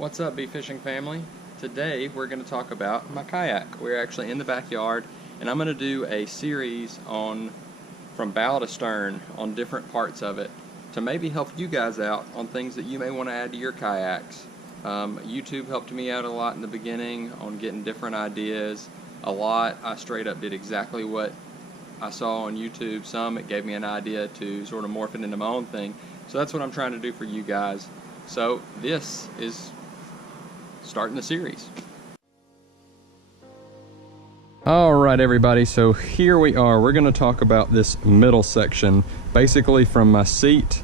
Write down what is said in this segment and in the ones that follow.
What's up, Bee Fishing family? Today we're going to talk about my kayak. We're actually in the backyard, and I'm going to do a series on from bow to stern on different parts of it to maybe help you guys out on things that you may want to add to your kayaks. YouTube helped me out a lot in the beginning on getting different ideas. I straight up did exactly what I saw on YouTube. Some it gave me an idea to sort of morph it into my own thing. So that's what I'm trying to do for you guys. So this is starting the series. Alright everybody, so here we are. We're going to talk about this middle section, basically from my seat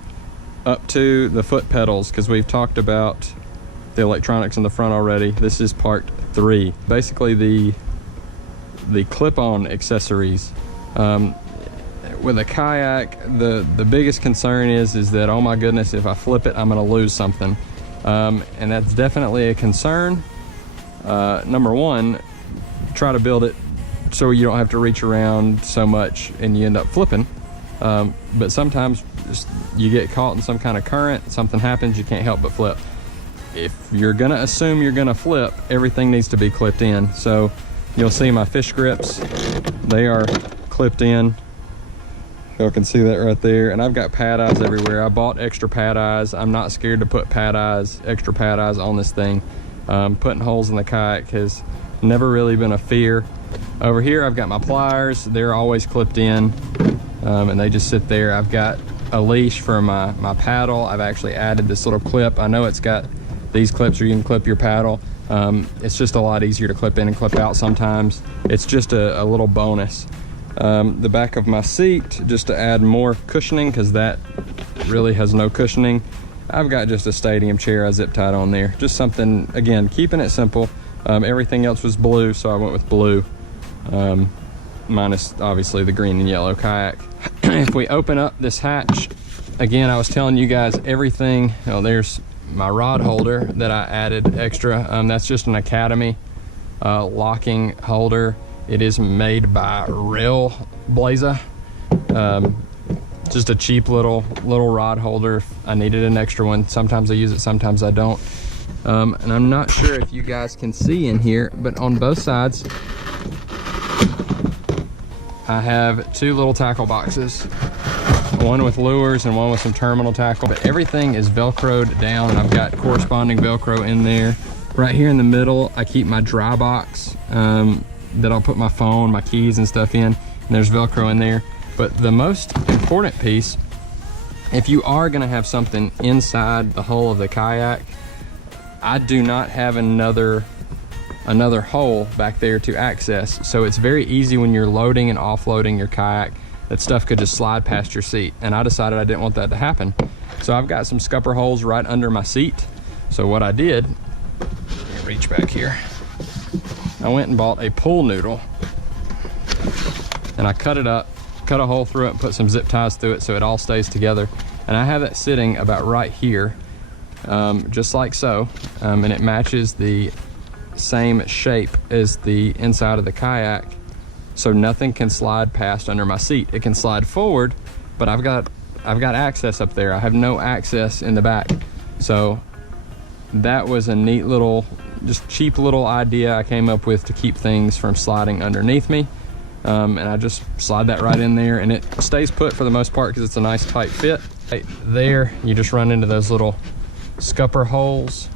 up to the foot pedals, because we've talked about the electronics in the front already. This is part 3. Basically the clip-on accessories. With a kayak, the biggest concern is that, oh my goodness, if I flip it, I'm going to lose something. And that's definitely a concern. Number one, try to build it so you don't have to reach around so much and you end up flipping. But sometimes you get caught in some kind of current, something happens, you can't help but flip. If you're gonna assume you're gonna flip, everything needs to be clipped in. So you'll see my fish grips, they are clipped in. Y'all can see that right there. And I've got pad eyes everywhere. I bought extra pad eyes. I'm not scared to put extra pad eyes on this thing. Putting holes in the kayak has never really been a fear. Over here I've got my pliers. They're always clipped in, and they just sit there. I've got a leash for my paddle. I've actually added this little clip. I know it's got these clips where you can clip your paddle. It's just a lot easier to clip in and clip out sometimes. It's just a little bonus. The back of my seat, just to add more cushioning, because that really has no cushioning. I've got just a stadium chair I zip tied on there. Just something, again, keeping it simple. Everything else was blue, so I went with blue. Minus, obviously, the green and yellow kayak. If we open up this hatch, again, I was telling you guys everything. Oh, there's my rod holder that I added extra. That's just an Academy locking holder. It is made by Rail Blazer. Just a cheap little rod holder. I needed an extra one. Sometimes I use it, sometimes I don't. And I'm not sure if you guys can see in here, but on both sides, I have 2 little tackle boxes. One with lures and one with some terminal tackle. But everything is Velcroed down. I've got corresponding Velcro in there. Right here in the middle, I keep my dry box. That I'll put my phone, my keys and stuff in, and there's Velcro in there. But the most important piece, if you are gonna have something inside the hull of the kayak, I do not have another hole back there to access. So it's very easy when you're loading and offloading your kayak, that stuff could just slide past your seat. And I decided I didn't want that to happen. So I've got some scupper holes right under my seat. So what I did, let me reach back here. I went and bought a pool noodle, and I cut it up, cut a hole through it, and put some zip ties through it so it all stays together. And I have that sitting about right here, just like so, and it matches the same shape as the inside of the kayak, so nothing can slide past under my seat. It can slide forward, but I've got access up there. I have no access in the back. So that was a neat little, just cheap little idea I came up with to keep things from sliding underneath me. And I just slide that right in there, and it stays put for the most part because it's a nice tight fit. Right there, you just run into those little scupper holes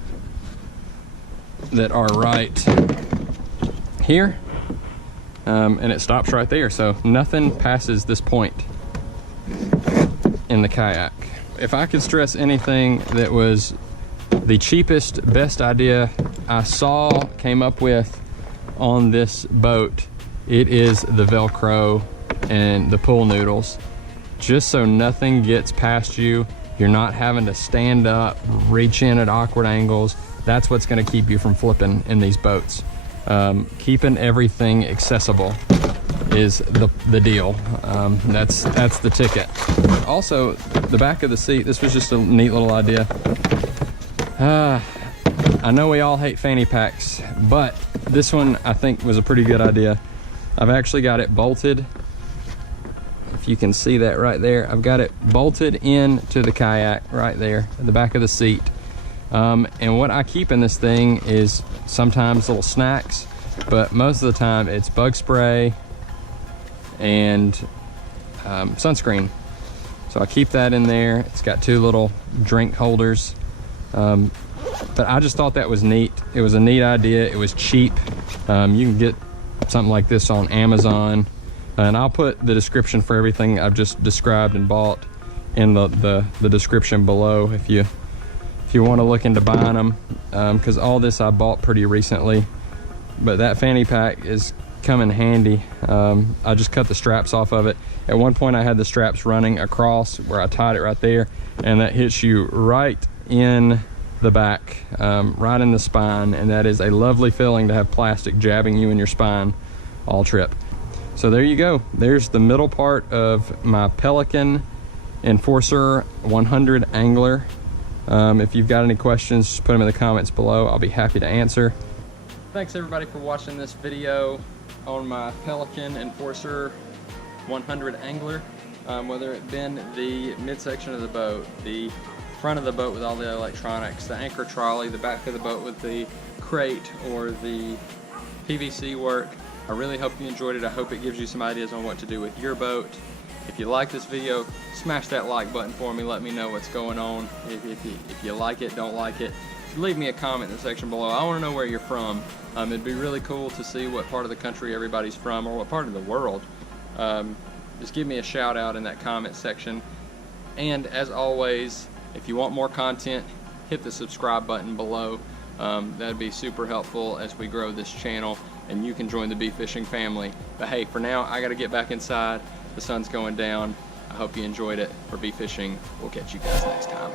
that are right here, and it stops right there. So nothing passes this point in the kayak. If I could stress anything that was the cheapest, best idea I came up with on this boat, it is the Velcro and the pool noodles. Just so nothing gets past you, you're not having to stand up, reach in at awkward angles. That's what's gonna keep you from flipping in these boats. Keeping everything accessible is the deal. That's the ticket. Also, the back of the seat, this was just a neat little idea. I know we all hate fanny packs, but this one I think was a pretty good idea. I've actually got it bolted. If you can see that right there, I've got it bolted into the kayak right there at the back of the seat. And what I keep in this thing is sometimes little snacks, but most of the time it's bug spray and sunscreen. So I keep that in there. It's got 2 little drink holders. But I just thought that was neat. It was a neat idea. It was cheap. You can get something like this on Amazon. And I'll put the description for everything I've just described and bought in the description below if you want to look into buying them, because all this I bought pretty recently. But that fanny pack is come in handy. I just cut the straps off of it. At one point I had the straps running across where I tied it right there, and that hits you right in the back, right in the spine, and that is a lovely feeling to have plastic jabbing you in your spine all trip. So there you go. There's the middle part of my Pelican Enforcer 100 angler. If you've got any questions, just put them in the comments below. I'll be happy to answer. Thanks everybody for watching this video on my Pelican Enforcer 100 angler. Whether it been the midsection of the boat, the front of the boat with all the electronics, the anchor trolley, the back of the boat with the crate, or the PVC work. I really hope you enjoyed it. I hope it gives you some ideas on what to do with your boat. If you like this video, smash that like button for me. Let me know what's going on. If you like it, don't like it, leave me a comment in the section below. I want to know where you're from. It'd be really cool to see what part of the country everybody's from, or what part of the world. Just give me a shout out in that comment section. And as always, if you want more content, hit the subscribe button below. That'd be super helpful as we grow this channel, and you can join the Be Fishing family. But hey, for now, I gotta get back inside. The sun's going down. I hope you enjoyed it. For Be Fishing, we'll catch you guys next time.